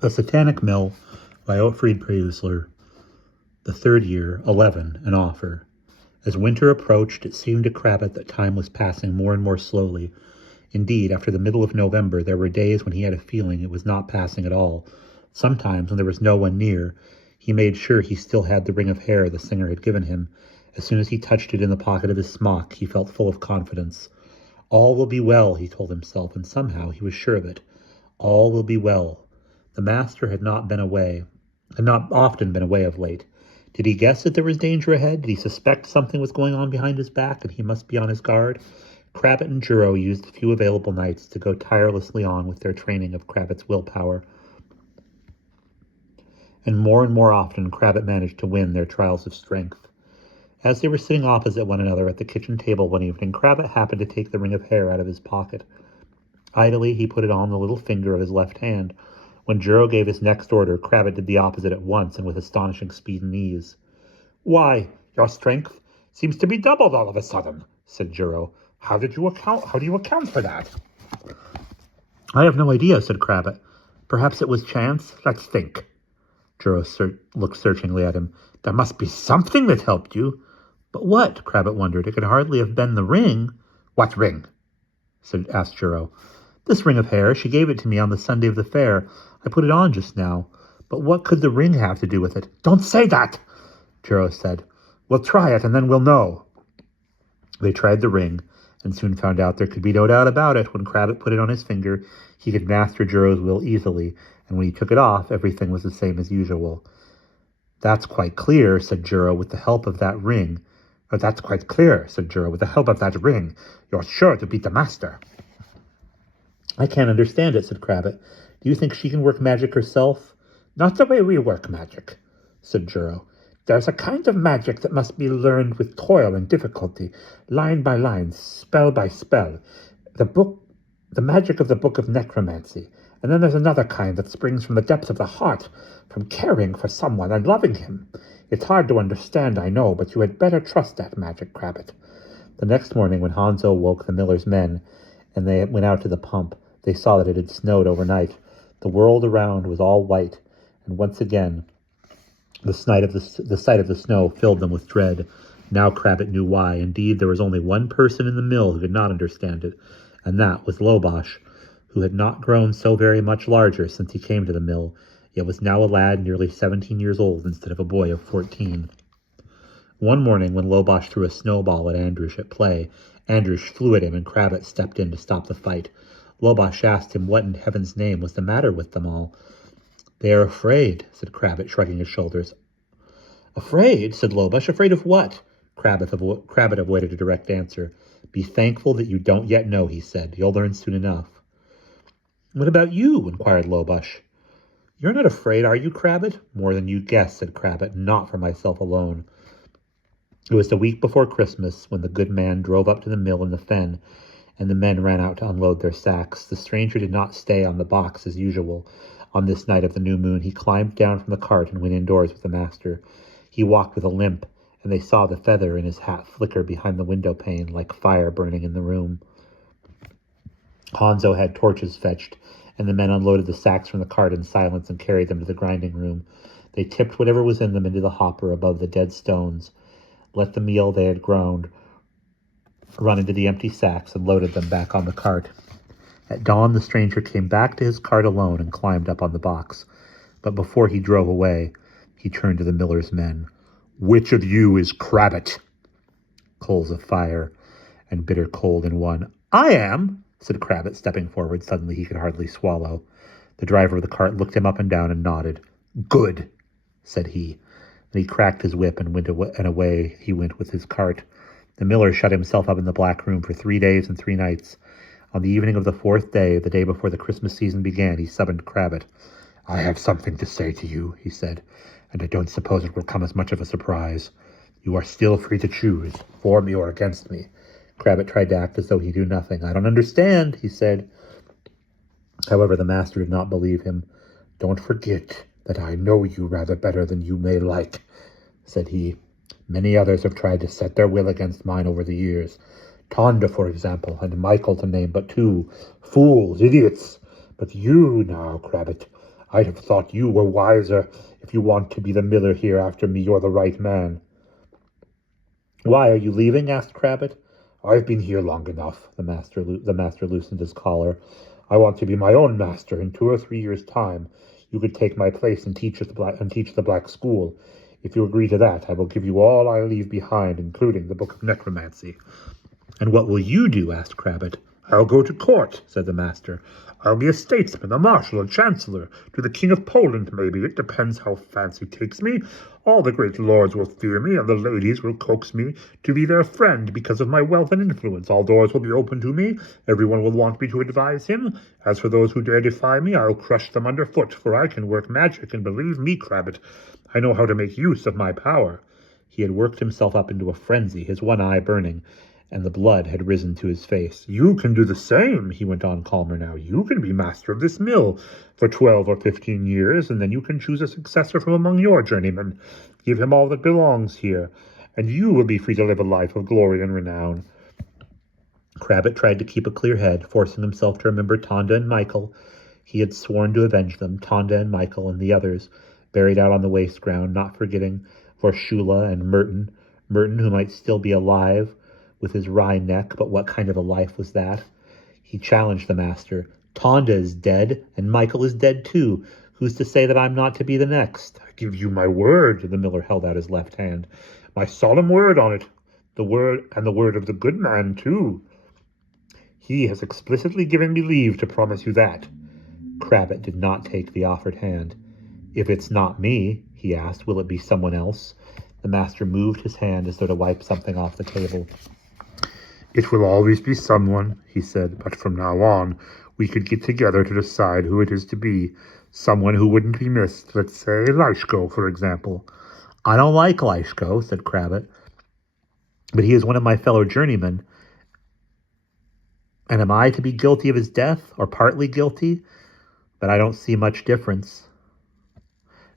The Satanic Mill by Otfried Preussler. The third year, 11, an offer. As winter approached, it seemed to Crabbit that time was passing more and more slowly. Indeed, after the middle of November, there were days when he had a feeling it was not passing at all. Sometimes, when there was no one near, he made sure he still had the ring of hair the singer had given him. As soon as he touched it in the pocket of his smock, he felt full of confidence. All will be well, he told himself, and somehow he was sure of it. All will be well. The master had not often been away of late. Did he guess that there was danger ahead? Did he suspect something was going on behind his back and he must be on his guard? Crabbit and Juro used the few available nights to go tirelessly on with their training of Crabbit's willpower. And more often Crabbit managed to win their trials of strength. As they were sitting opposite one another at the kitchen table one evening, Crabbit happened to take the ring of hair out of his pocket. Idly, he put it on the little finger of his left hand. When Juro gave his next order, Crabbit did the opposite at once and with astonishing speed and ease. "Why, your strength seems to be doubled all of a sudden," said Juro. How do you account for that?" "I have no idea," said Crabbit. "Perhaps it was chance. Let's think." Juro looked searchingly at him. "There must be something that helped you." "But what?" Crabbit wondered. "It could hardly have been the ring." "What ring?" asked Juro. "This ring of hair. She gave it to me on the Sunday of the fair. I put it on just now. But what could the ring have to do with it?" "Don't say that," Juro said. "We'll try it, and then we'll know." They tried the ring, and soon found out there could be no doubt about it. When Crabbit put it on his finger, he could master Juro's will easily, and when he took it off, everything was the same as usual. "That's quite clear," said Juro, "with the help of that ring." "Oh, that's quite clear," said Juro, "with the help of that ring. You're sure to beat the master." "I can't understand it," said Crabbit. "Do you think she can work magic herself?" "Not the way we work magic," said Juro. "There's a kind of magic that must be learned with toil and difficulty, line by line, spell by spell. The magic of the book of necromancy. And then there's another kind that springs from the depths of the heart, from caring for someone and loving him. It's hard to understand, I know, but you had better trust that magic, Crabbit." The next morning, when Hanzo woke the miller's men, and they went out to the pump, they saw that it had snowed overnight. The world around was all white, and once again the sight of the snow filled them with dread. Now Crabbit knew why. Indeed, there was only one person in the mill who could not understand it, and that was Lobosh, who had not grown so very much larger since he came to the mill, yet was now a lad nearly 17 years old instead of a boy of 14. One morning, when Lobosh threw a snowball at Andrush at play, Andrush flew at him and Crabbit stepped in to stop the fight. Lobosh asked him what in heaven's name was the matter with them all. "They are afraid," said Crabbit, shrugging his shoulders. "Afraid?" said Lobosh. "Afraid of what?" Crabbit avoided a direct answer. "Be thankful that you don't yet know," he said. "You'll learn soon enough." "What about you?" inquired Lobosh. "You're not afraid, are you, Crabbit?" "More than you guess," said Crabbit. "Not for myself alone." It was the week before Christmas when the good man drove up to the mill in the fen, and the men ran out to unload their sacks. The stranger did not stay on the box as usual. On this night of the new moon, he climbed down from the cart and went indoors with the master. He walked with a limp, and they saw the feather in his hat flicker behind the window pane like fire burning in the room. Hanzo had torches fetched, and the men unloaded the sacks from the cart in silence and carried them to the grinding room. They tipped whatever was in them into the hopper above the dead stones, let the meal they had ground run into the empty sacks, and loaded them back on the cart. At dawn, the stranger came back to his cart alone and climbed up on the box. But before he drove away, he turned to the miller's men. "Which of you is Crabbit?" Coals of fire and bitter cold in one. "I am," said Crabbit, stepping forward. Suddenly he could hardly swallow. The driver of the cart looked him up and down and nodded. "Good," said he. Then he cracked his whip and away he went with his cart. The miller shut himself up in the black room for 3 days and 3 nights. On the evening of the 4th day, the day before the Christmas season began, he summoned Crabbit. "I have something to say to you," he said, "and I don't suppose it will come as much of a surprise. You are still free to choose, for me or against me." Crabbit tried to act as though he knew nothing. "I don't understand," he said. However, the master did not believe him. "Don't forget that I know you rather better than you may like," said he. "Many others have tried to set their will against mine over the years. Tonda, for example, and Michael, to name but 2. Fools, idiots. But you now, Crabbit, I'd have thought you were wiser. If you want to be the miller here after me, you're the right man." "Why, are you leaving?" asked Crabbit. "I've been here long enough." The master loosened his collar. "I want to be my own master. In 2 or 3 years' time, you could take my place and teach the black school. If you agree to that, I will give you all I leave behind, including the book of necromancy." "And what will you do?" asked Crabbit. "I'll go to court," said the master. "I'll be a statesman, a marshal, a chancellor, to the king of Poland, maybe. It depends how fancy takes me. All the great lords will fear me, and the ladies will coax me to be their friend because of my wealth and influence. All doors will be open to me. Everyone will want me to advise him. As for those who dare defy me, I'll crush them underfoot, for I can work magic, and believe me, Crabbit, I know how to make use of my power." He had worked himself up into a frenzy, his one eye burning, and the blood had risen to his face. "You can do the same," he went on calmer now. "You can be master of this mill for 12 or 15 years, and then you can choose a successor from among your journeymen. Give him all that belongs here, and you will be free to live a life of glory and renown." Crabbit tried to keep a clear head, forcing himself to remember Tonda and Michael. He had sworn to avenge them, Tonda and Michael and the others, buried out on the waste ground, not forgetting Vorshula and Merton, who might still be alive, with his wry neck, but what kind of a life was that? He challenged the master. "Tonda is dead, and Michael is dead too. Who's to say that I'm not to be the next?" "I give you my word," the miller held out his left hand. "My solemn word on it. The word, and the word of the good man too. He has explicitly given me leave to promise you that." Crabbit did not take the offered hand. "If it's not me," he asked, "will it be someone else?" The master moved his hand as though to wipe something off the table. "It will always be someone," he said, "but from now on, we could get together to decide who it is to be. Someone who wouldn't be missed. Let's say Leishko, for example." "I don't like Leishko," said Crabbit, "but he is one of my fellow journeymen. And am I to be guilty of his death, or partly guilty? But I don't see much difference."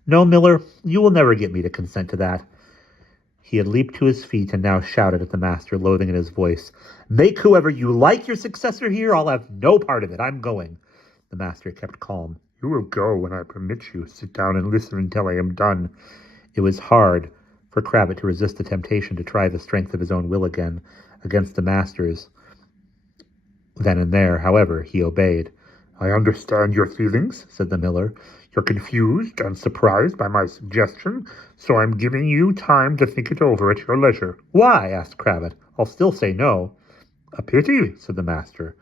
"No, Miller, you will never get me to consent to that." He had leaped to his feet and now shouted at the master, loathing in his voice. "Make whoever you like your successor here. I'll have no part of it. I'm going." The master kept calm. "You will go when I permit you. Sit down and listen until I am done." It was hard for Crabbit to resist the temptation to try the strength of his own will again, against the master's. Then and there, however, he obeyed. "I understand your feelings," said the miller. "You're confused and surprised by my suggestion, so I'm giving you time to think it over at your leisure." "Why?" asked Crabbit. "I'll still say no." "A pity," said the master.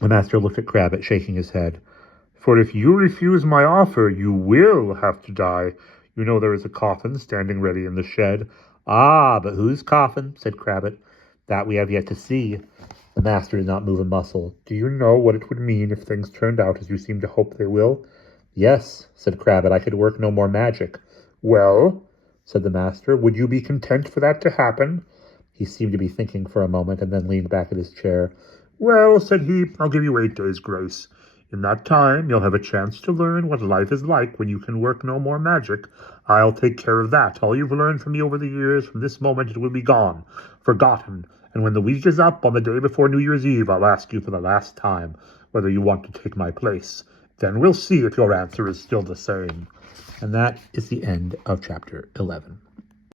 The master looked at Crabbit, shaking his head. "For if you refuse my offer, you will have to die. You know there is a coffin standing ready in the shed." "Ah, but whose coffin?" said Crabbit. "That we have yet to see." The master did not move a muscle. "Do you know what it would mean if things turned out as you seem to hope they will?" "Yes," said Crabbit. "I could work no more magic." "Well," said the master, "would you be content for that to happen?" He seemed to be thinking for a moment, and then leaned back in his chair. "Well," said he, "I'll give you 8 days' grace. In that time, you'll have a chance to learn what life is like when you can work no more magic. I'll take care of that. All you've learned from me over the years, from this moment it will be gone, forgotten. And when the week is up, on the day before New Year's Eve, I'll ask you for the last time whether you want to take my place. Then we'll see if your answer is still the same." And that is the end of chapter 11.